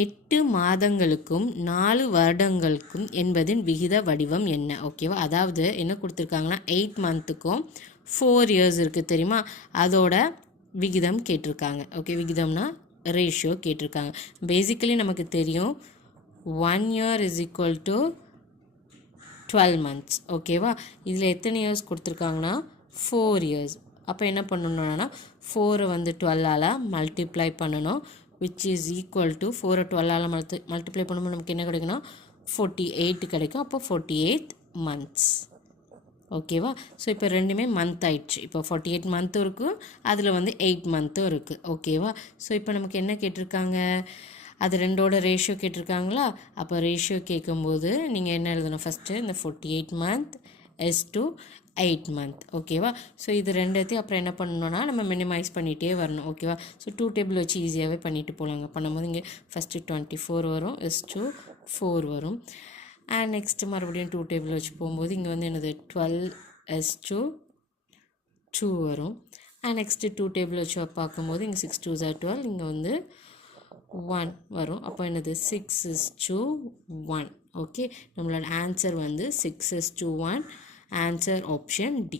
8 மாதங்களுக்கும் 4 வருடங்களுக்கும் என்பதின் விகித வடிவம் என்ன? ஓகேவா, அதாவது என்ன கொடுத்துருக்காங்கன்னா 8 மந்த்துக்கும் 4 இயர்ஸ் இருக்குது தெரியுமா, அதோட விகிதம் கேட்டிருக்காங்க. ஓகே, விகிதம்னா ரேஷியோ கேட்டிருக்காங்க. பேசிக்கலி நமக்கு தெரியும் 1 year is equal to 12 months. ஓகேவா, இதில் எத்தனை இயர்ஸ் கொடுத்துருக்காங்கன்னா 4 இயர்ஸ். அப்போ என்ன பண்ணணும்னா 4 வந்து 12ஆல் மல்டிப்ளை பண்ணணும், which is equal to 4 12ஆல் மல்டிப்ளை பண்ணும்போது நமக்கு என்ன கிடைக்குன்னா 48 கிடைக்கும். அப்போ 48 months. ஓகேவா, ஸோ இப்போ ரெண்டுமே மந்த் ஆயிடுச்சு. இப்போ 48 மந்த்தும் இருக்குது, அதில் வந்து 8 மந்த்தும் இருக்குது. ஓகேவா, ஸோ இப்போ நமக்கு என்ன கேட்டிருக்காங்க, அது ரெண்டோட ரேஷியோ கேட்டிருக்காங்களா. அப்போ ரேஷியோ கேட்கும்போது நீங்கள் என்ன எழுதணும், ஃபஸ்ட்டு இந்த 48 month எஸ் டு 8 month. ஓகேவா, ஸோ இது ரெண்டுத்தையும் அப்புறம் என்ன பண்ணணும்னா நம்ம மினிமைஸ் பண்ணிகிட்டே வரணும். ஓகேவா, ஸோ 2 டேபிள் வச்சு ஈஸியாகவே பண்ணிட்டு போகலாங்க. பண்ணும்போது இங்கே ஃபஸ்ட்டு 24 வரும், எஸ் டு 4 வரும். அண்ட் நெக்ஸ்ட்டு மறுபடியும் 2 டேபிள் வச்சு போகும்போது இங்கே வந்து என்னது 12 எஸ் டு 2 வரும். அண்ட் நெக்ஸ்ட்டு 2 டேபிள் வச்சு பார்க்கும்போது இங்கே 6 2 12, இங்கே வந்து 1 வரும். அப்போ என்னது 6 is to 1. ஓகே, நம்மளோட ஆன்சர் வந்து 6 is to 1. Answer option D.